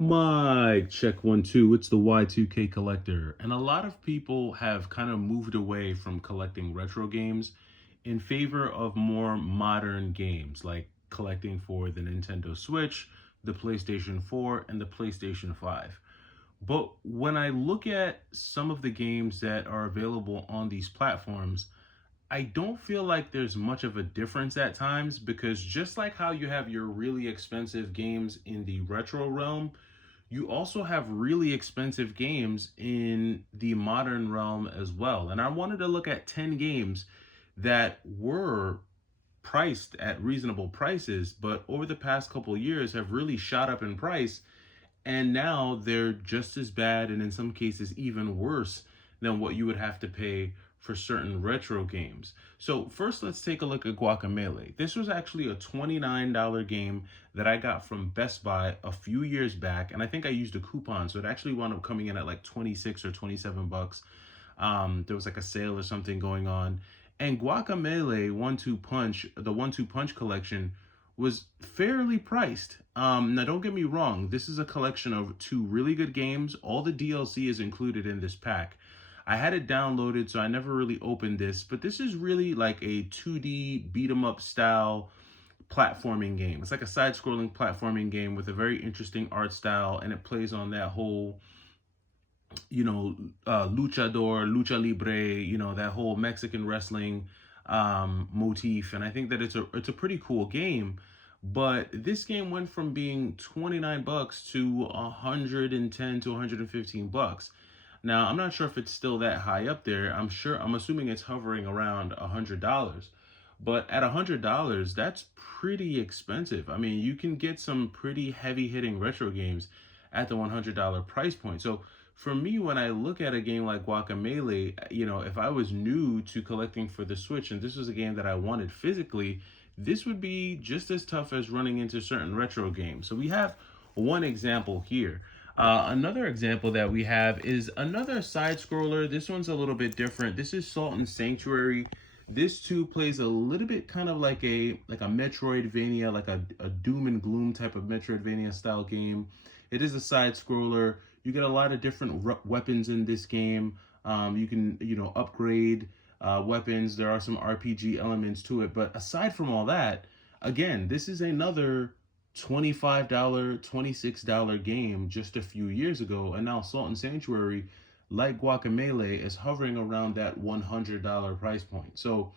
Mike, check 1 2. It's the Y2K collector. And a lot of people have kind of moved away from collecting retro games in favor of more modern games, like collecting for the Nintendo Switch, the PlayStation 4, and the PlayStation 5. But when I look at some of the games that are available on these platforms, I don't feel like there's much of a difference at times because just like how you have your really expensive games in the retro realm, you also have really expensive games in the modern realm as well. And I wanted to look at 10 games that were priced at reasonable prices, but over the past couple of years have really shot up in price. And now they're just as bad, and in some cases, even worse than what you would have to pay for certain retro games. So, first, let's take a look at Guacamelee. This was actually a $29 game that I got from Best Buy a few years back, and I think I used a coupon, so it actually wound up coming in at like 26 or 27 bucks. There was like a sale or something going on. And Guacamelee the 1 2 Punch collection was fairly priced. Now, don't get me wrong, this is a collection of two really good games. All the DLC is included in this pack. I had it downloaded, so I never really opened this, but this is really like a 2D beat 'em up style platforming game. It's like a side scrolling platforming game with a very interesting art style, and it plays on that whole luchador, lucha libre, that whole Mexican wrestling motif. And I think that it's a pretty cool game. But this game went from being 29 bucks to 110 to 115 bucks. Now, I'm not sure if it's still that high up there. I'm assuming it's hovering around $100. But at $100, that's pretty expensive. I mean, you can get some pretty heavy hitting retro games at the $100 price point. So for me, when I look at a game like Guacamelee, if I was new to collecting for the Switch and this was a game that I wanted physically, this would be just as tough as running into certain retro games. So we have one example here. Another example that we have is another side scroller. This one's a little bit different. This is Salt and Sanctuary. This too plays a little bit kind of like a Metroidvania, like a Doom and Gloom type of Metroidvania style game. It is a side scroller. You get a lot of different weapons in this game. You can upgrade weapons. There are some RPG elements to it, but aside from all that, again, this is another $25, $26 game just a few years ago, and now Salt and Sanctuary, like Guacamelee, is hovering around that $100 price point. So,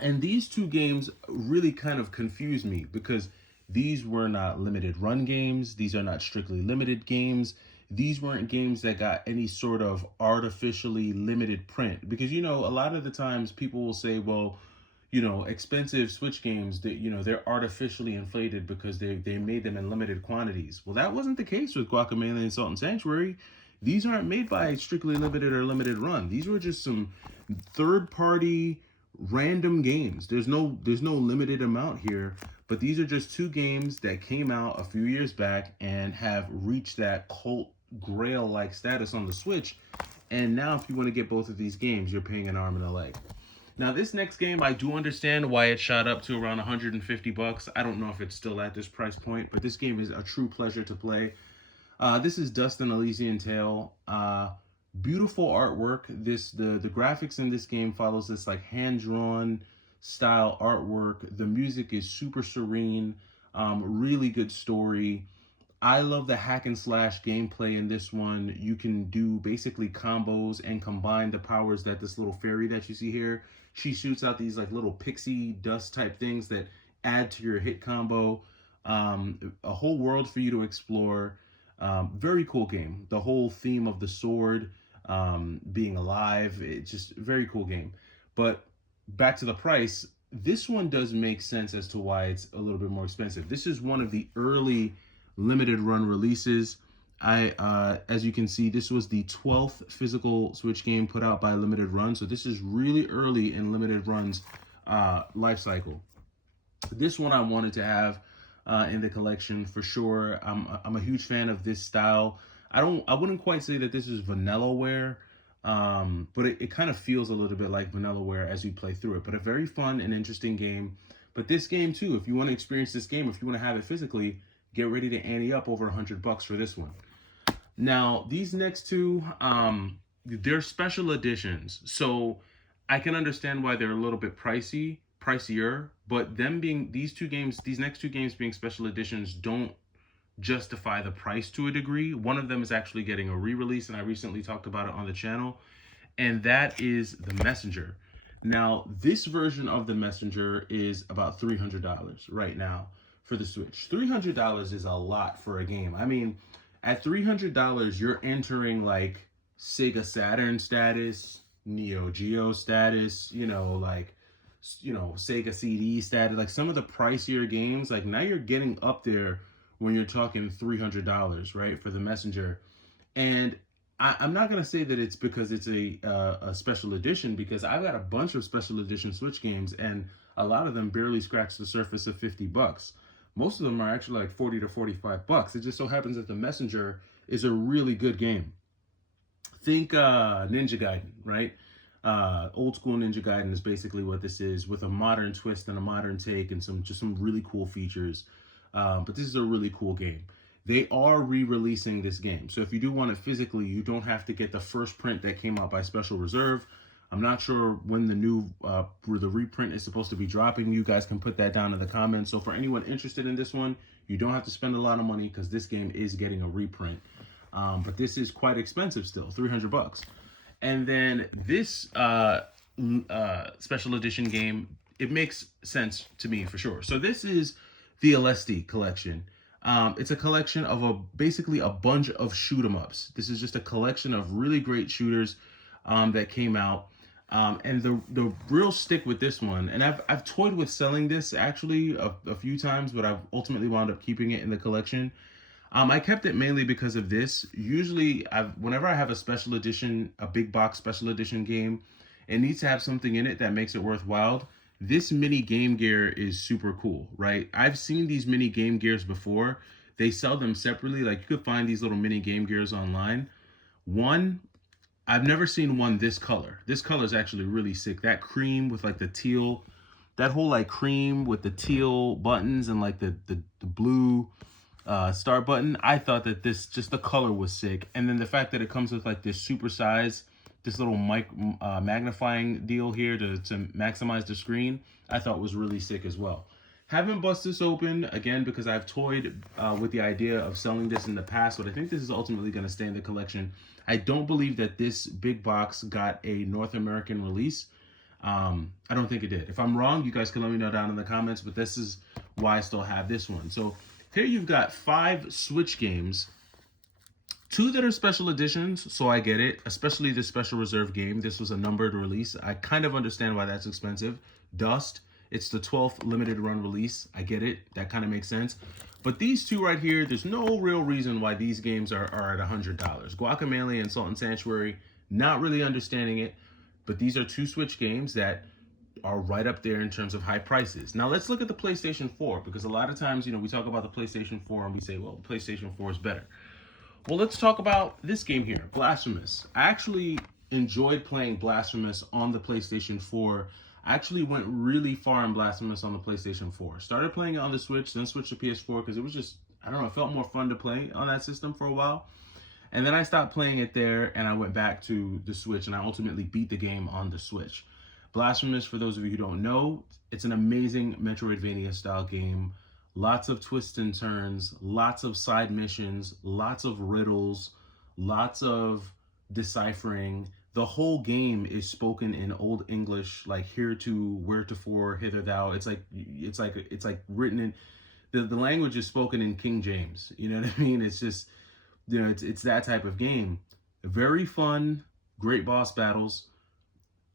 and these two games really kind of confuse me because these were not limited run games. These are not strictly limited games. These weren't games that got any sort of artificially limited print. Because, a lot of the times people will say, well, expensive Switch games that, they're artificially inflated because they made them in limited quantities. Well, that wasn't the case with Guacamelee and Salt and Sanctuary. These aren't made by strictly limited or limited run. These were just some third party random games. There's no limited amount here, but these are just two games that came out a few years back and have reached that cult grail like status on the Switch. And now if you want to get both of these games, you're paying an arm and a leg. Now, this next game, I do understand why it shot up to around 150 bucks. I don't know if it's still at this price point, but this game is a true pleasure to play. This is Dust and Elysian Tale. Beautiful artwork. The graphics in this game follows this like hand-drawn style artwork. The music is super serene. Really good story. I love the hack and slash gameplay in this one. You can do basically combos and combine the powers that this little fairy that you see here. She shoots out these like little pixie dust type things that add to your hit combo. A whole world for you to explore. Very cool game. The whole theme of the sword being alive, it's just a very cool game. But back to the price, this one does make sense as to why it's a little bit more expensive. This is one of the early limited run releases. As you can see, this was the 12th physical Switch game put out by Limited Run. So this is really early in Limited Run's life cycle. This one I wanted to have in the collection for sure. I'm a huge fan of this style. I wouldn't quite say that this is Vanillaware, but it kind of feels a little bit like Vanillaware as you play through it. But a very fun and interesting game. But this game too, if you want to experience this game, if you want to have it physically, get ready to ante up over $100 for this one. Now, these next two, they're special editions, so I can understand why they're a little bit pricier. But them being these two games, these next two games being special editions, don't justify the price to a degree. One of them is actually getting a re-release, and I recently talked about it on the channel, and that is The Messenger. Now, this version of The Messenger is about $300 right now for the Switch. $300 is a lot for a game. I mean, at $300, you're entering like Sega Saturn status, Neo Geo status, Sega CD status, like some of the pricier games. Like now you're getting up there when you're talking $300, right, for The Messenger. And I'm not gonna say that it's because it's a special edition, because I've got a bunch of special edition Switch games, and a lot of them barely scratch the surface of $50. Most of them are actually like $40 to $45. It just so happens that The Messenger is a really good game. Think Ninja Gaiden, right? Old school Ninja Gaiden is basically what this is, with a modern twist and a modern take and some really cool features. But this is a really cool game. They are re-releasing this game, so if you do want it physically, you don't have to get the first print that came out by Special Reserve. I'm not sure when the reprint is supposed to be dropping. You guys can put that down in the comments. So for anyone interested in this one, you don't have to spend a lot of money, because this game is getting a reprint. But this is quite expensive still, $300. And then this special edition game, it makes sense to me for sure. So this is the LSD collection. It's a collection of basically a bunch of shoot 'em ups. This is just a collection of really great shooters that came out. And the real stick with this one, and I've toyed with selling this actually a few times, but I've ultimately wound up keeping it in the collection. I kept it mainly because of this. Usually, whenever I have a special edition, a big box special edition game, it needs to have something in it that makes it worthwhile. This mini Game Gear is super cool, right? I've seen these mini Game Gears before. They sell them separately. Like, you could find these little mini Game Gears online. I've never seen one this color. This color is actually really sick. That cream with like the teal, that whole like cream with the teal buttons and like the blue start button. I thought that just the color was sick. And then the fact that it comes with like this super size, this little magnifying deal here to maximize the screen, I thought was really sick as well. Haven't bust this open, again, because I've toyed with the idea of selling this in the past, but I think this is ultimately going to stay in the collection. I don't believe that this big box got a North American release. I don't think it did. If I'm wrong, you guys can let me know down in the comments, but this is why I still have this one. So here you've got 5 Switch games, 2 that are special editions, so I get it, especially the Special Reserve game. This was a numbered release. I kind of understand why that's expensive. Dust, it's the 12th limited run release. I get it. That kind of makes sense. But these 2 right here, there's no real reason why these games are at $100. Guacamelee and Salt and Sanctuary, not really understanding it. But these are 2 Switch games that are right up there in terms of high prices. Now let's look at the PlayStation 4, because a lot of times, we talk about the PlayStation 4 and we say, well, the PlayStation 4 is better. Well, let's talk about this game here, Blasphemous. I actually enjoyed playing Blasphemous on the PlayStation 4. I actually went really far in Blasphemous on the PlayStation 4. Started playing it on the Switch, then switched to PS4 because it was just, I don't know, it felt more fun to play on that system for a while. And then I stopped playing it there and I went back to the Switch, and I ultimately beat the game on the Switch. Blasphemous, for those of you who don't know, it's an amazing Metroidvania style game. Lots of twists and turns, lots of side missions, lots of riddles, lots of deciphering. The whole game is spoken in Old English, like here to, where to for, hither thou. It's like written in the language is spoken in King James. You know what I mean? It's just, it's that type of game. Very fun, great boss battles,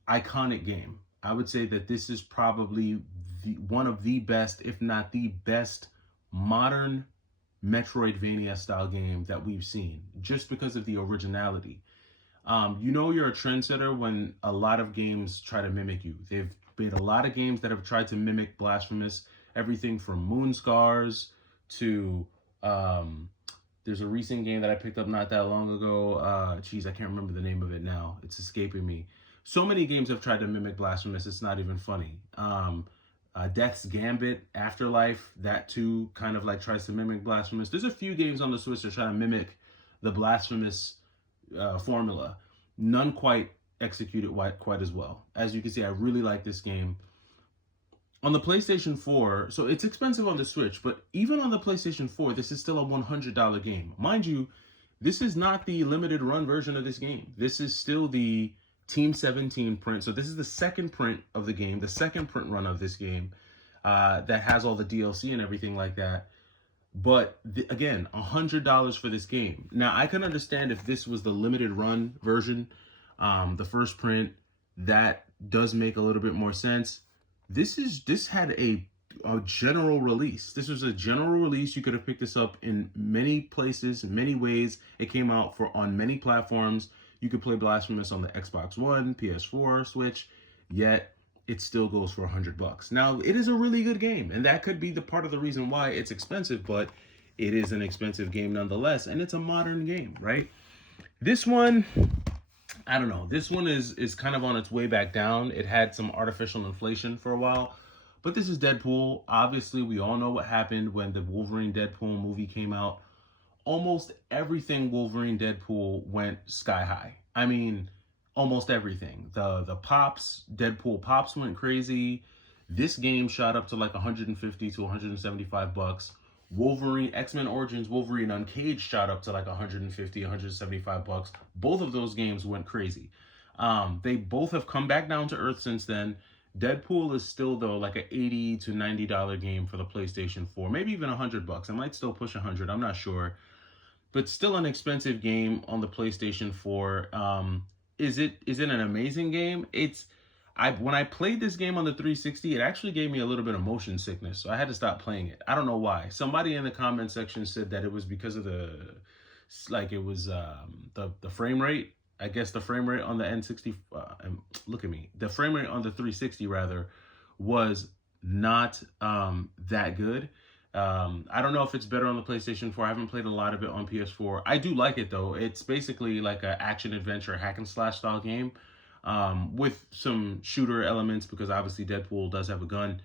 iconic game. I would say that this is probably one of the best, if not the best, modern Metroidvania style game that we've seen, just because of the originality. You're a trendsetter when a lot of games try to mimic you. They've made a lot of games that have tried to mimic Blasphemous, everything from Moonscars to there's a recent game that I picked up not that long ago. I can't remember the name of it now. It's escaping me. So many games have tried to mimic Blasphemous, it's not even funny. Death's Gambit, Afterlife, that too kind of like tries to mimic Blasphemous. There's a few games on the Switch that try to mimic the Blasphemous formula. None quite executed quite as well. As you can see, I really like this game. On the PlayStation 4, so it's expensive on the Switch, but even on the PlayStation 4, this is still a $100 game. Mind you, this is not the limited run version of this game. This is still the Team 17 print. So this is the second print of the game, the second print run of this game that has all the DLC and everything like that. But again, $100 for this game. Now, I can understand if this was the limited run version, the first print, that does make a little bit more sense. This had a general release. This was a general release. You could have picked this up in many places, many ways. It came out on many platforms. You could play Blasphemous on the Xbox One, PS4, Switch, yet it still goes for $100. Now, it is a really good game, and that could be the part of the reason why it's expensive, but it is an expensive game nonetheless, and it's a modern game, right? This one, I don't know. This one is kind of on its way back down. It had some artificial inflation for a while. But this is Deadpool. Obviously, we all know what happened when the Wolverine Deadpool movie came out. Almost everything Wolverine Deadpool went sky high. I mean, almost everything. The pops, Deadpool pops went crazy. This game shot up to like 150 to 175 bucks. Wolverine, X-Men Origins Wolverine Uncaged shot up to like 150, 175 bucks. Both of those games went crazy. They both have come back down to earth since then. Deadpool is still, though, like an $80 to $90 game for the PlayStation 4, maybe even $100. I might still push 100, I'm not sure. But still an expensive game on the PlayStation 4. Is it an amazing game? When I played this game on the 360, it actually gave me a little bit of motion sickness, so I had to stop playing it. I don't know why. Somebody in the comment section said that it was because of the frame rate. I guess the frame rate on the N60, look at me, the frame rate on the 360 rather was not that good. I don't know if it's better on the PlayStation 4. I haven't played a lot of it on PS4. I do like it though. It's basically like an action adventure hack and slash style game. With some shooter elements because obviously Deadpool does have a gun.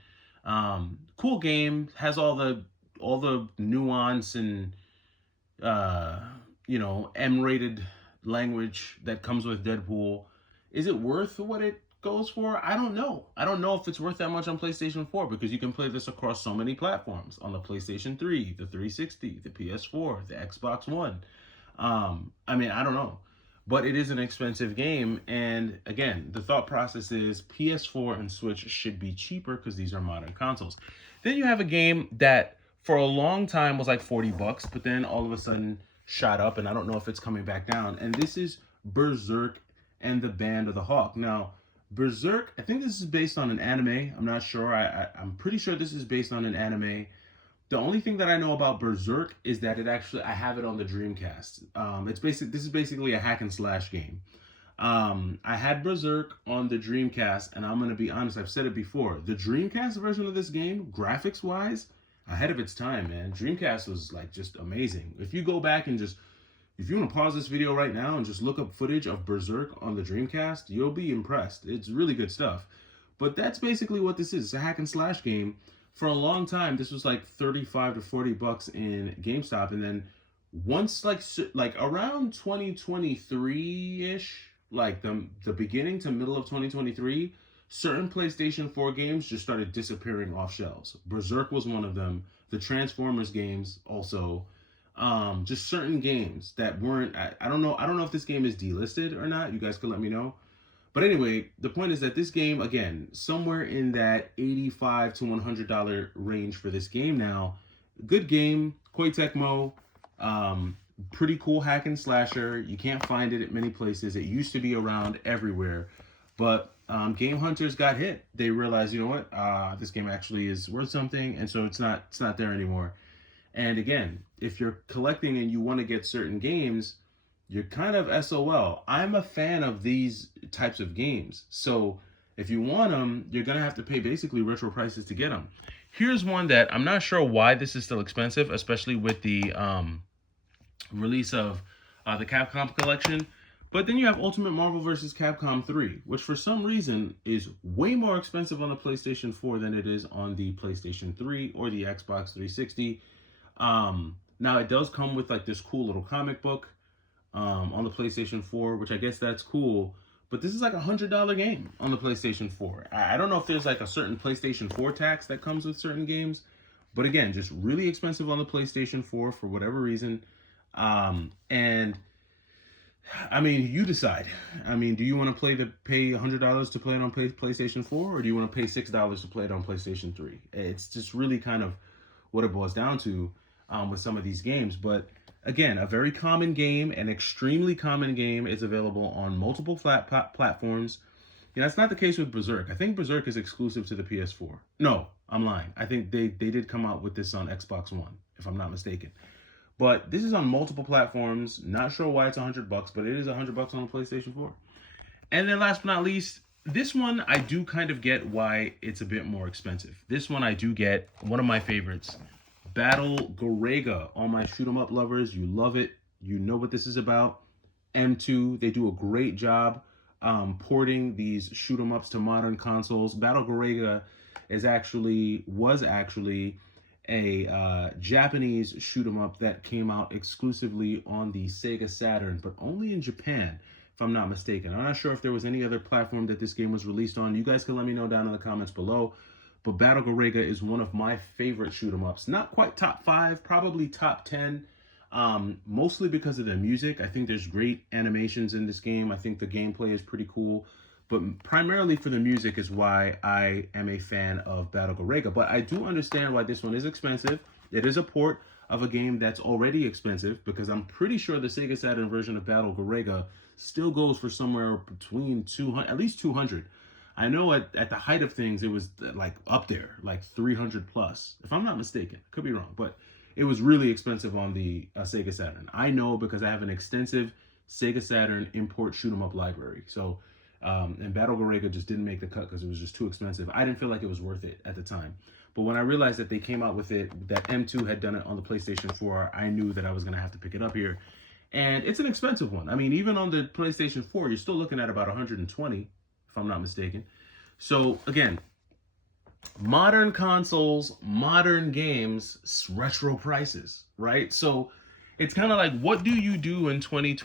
Cool game, has all the nuance and M-rated language that comes with Deadpool. Is it worth what it goes for? I don't know. I don't know if it's worth that much on PlayStation 4 because you can play this across so many platforms on the PlayStation 3, the 360, the PS4, the Xbox One. I mean, I don't know. But it is an expensive game, and again, the thought process is PS4 and Switch should be cheaper because these are modern consoles. Then you have a game that for a long time was like $40, but then all of a sudden shot up, and I don't know if it's coming back down. And this is Berserk and the Band of the Hawk. Now, Berserk, I think this is based on an anime. I'm not sure. I'm pretty sure this is based on an anime. The only thing that I know about Berserk is that I have it on the Dreamcast. This is basically a hack and slash game. I had Berserk on the Dreamcast, and I'm gonna be honest, I've said it before. The Dreamcast version of this game, graphics wise, ahead of its time, man. Dreamcast was like just amazing. If you go back and if you want to pause this video right now and just look up footage of Berserk on the Dreamcast, you'll be impressed. It's really good stuff. But that's basically what this is. It's a hack and slash game. For a long time, this was like 35 to 40 bucks in GameStop, and then once like around 2023-ish, like the beginning to middle of 2023, certain PlayStation 4 games just started disappearing off shelves. Berserk was one of them. The Transformers games also. Just certain games that weren't. I don't know. I don't know if this game is delisted or not. You guys could let me know. But anyway, the point is that this game, again, somewhere in that $85 to $100 range for this game now. Good game, Koei Tecmo, pretty cool hack and slasher. You can't find it at many places. It used to be around everywhere. But game hunters got hit. They realized, you know what, this game actually is worth something, and so it's not there anymore. And again, if you're collecting and you want to get certain games, you're kind of SOL. I'm a fan of these types of games. So if you want them, you're going to have to pay basically retro prices to get them. Here's one that I'm not sure why this is still expensive, especially with the release of the Capcom collection. But then you have Ultimate Marvel vs. Capcom 3, which for some reason is way more expensive on the PlayStation 4 than it is on the PlayStation 3 or the Xbox 360. Now it does come with like this cool little comic book on the PlayStation 4, which I guess that's cool. But this is like $100 game on the PlayStation 4. I don't know if there's like a certain PlayStation 4 tax that comes with certain games, but again, just really expensive on the PlayStation 4 for whatever reason. And I mean, you decide. I mean, do you want to pay $100 to play it on PlayStation 4, or do you want to pay $6 to play it on PlayStation 3? It's just really kind of what it boils down to with some of these games. But again, a very common game, an extremely common game, is available on multiple platforms. You know, that's not the case with Berserk. I think Berserk is exclusive to the PS4. No, I'm lying. I think they did come out with this on Xbox One, if I'm not mistaken. But this is on multiple platforms. Not sure why it's $100, but it is $100 on the PlayStation 4. And then last but not least, this one I do kind of get why it's a bit more expensive. This one I do get, one of my favorites, Battle Garegga. All my shoot 'em up lovers, you love it. You know what this is about. M2, they do a great job porting these shoot 'em ups to modern consoles. Battle Garegga was actually a Japanese shoot 'em up that came out exclusively on the Sega Saturn, but only in Japan, if I'm not mistaken. I'm not sure if there was any other platform that this game was released on. You guys can let me know down in the comments below. But Battle Garegga is one of my favorite shoot 'em ups. Not quite top 5, probably top 10. Mostly because of the music. I think there's great animations in this game. I think the gameplay is pretty cool. But primarily for the music is why I am a fan of Battle Garegga. But I do understand why this one is expensive. It is a port of a game that's already expensive, because I'm pretty sure the Sega Saturn version of Battle Garegga still goes for somewhere between 200, at least 200. I know at the height of things, it was like up there, like 300 plus, if I'm not mistaken. Could be wrong, but it was really expensive on the Sega Saturn. I know because I have an extensive Sega Saturn import shoot 'em up library. So, and Battle Garegga just didn't make the cut because it was just too expensive. I didn't feel like it was worth it at the time. But when I realized that they came out with it, that M2 had done it on the PlayStation 4, I knew that I was going to have to pick it up here. And it's an expensive one. I mean, even on the PlayStation 4, you're still looking at about 120, if I'm not mistaken. So, again, modern consoles, modern games, retro prices, right? So it's kind of like, what do you do in 2020?